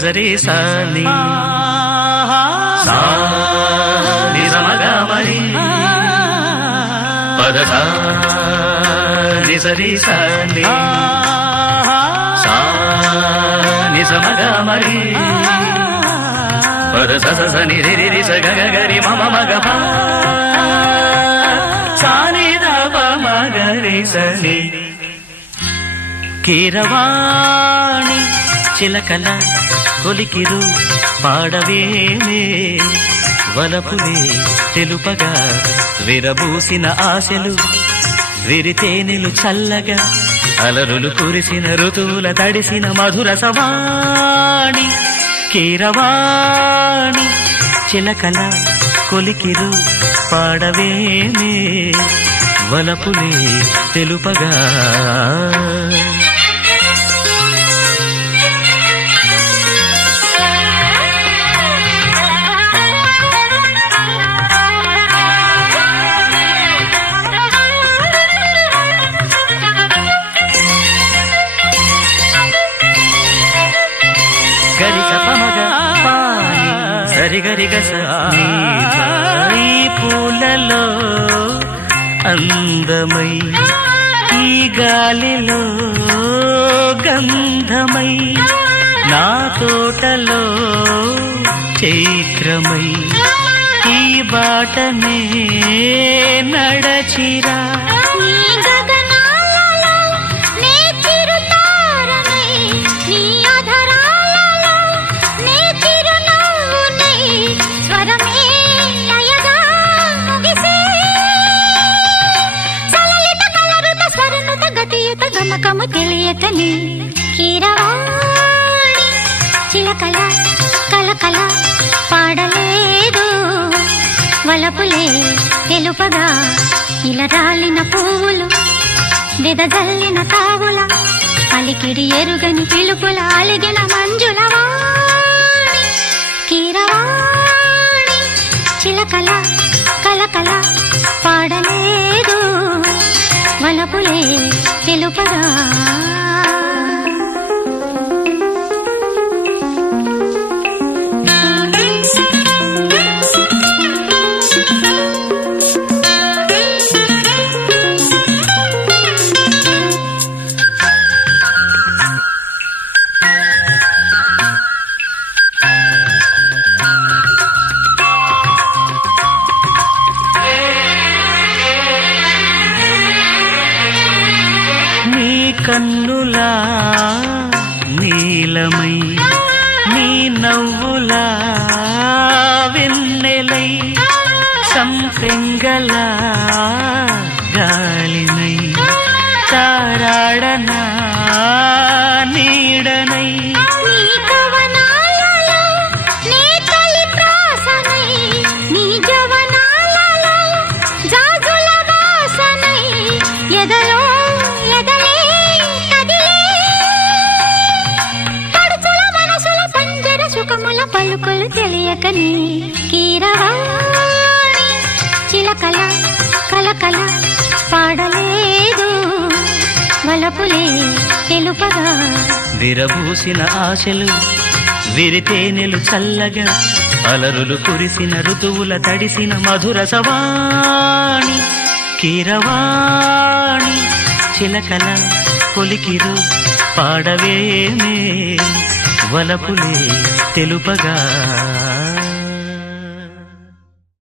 నిజరి సాని నిజమగమరి పద నిజరి సాని నిజమగమరి పద స నిరి స గగరి మమ మగ సాని దప మగరి సని కీరవాణి చిలకల కొలికిరు పాడవేమే వలపులే తెలుపగా విరబూసిన ఆశలు విరితేనెలు చల్లగా అలరులు కురిసిన ఋతువుల తడిసిన మధుర సవాణి కీరవాణి చిలకల కొలికిరు పాడవేమే వలపులే తెలుపగా సరిగరిగస ఈ పూలలో అందమై ఈ గాలిలో గంధమై నా తోటలో చైత్రమై ఈ బాటనే నడచిరా గమకము తెలియతని కీరవాణి చిలకల కలకల పాడలేదు వలపులే తెలుపగా ఇలా రాలిన పువ్వులు వెదజల్లిన తావుల అలికిడి ఎరుగని పిలుపుల అలిగిన మంజుల వాణి కీరవాణి చిలకల కలకల పాడలేదు వలపులే తెలుపగా కన్నులా నీలమై నీ నవ్వులా వెన్నెలై సంపెంగల గాలినై తారాడనా నీడనై పలుకులు తెలియకని కీరవాణి చిలకల కలకల పాడలేదు వలపులే తెలుపగా విరబూసిన ఆశలు విరితేనెలు చల్లగా అలరులు కురిసిన ఋతువుల తడిసిన మధుర సవాణి కీరవాణి చిలకల కొలికిరు పాడవేమే వలపులే తెలుపగా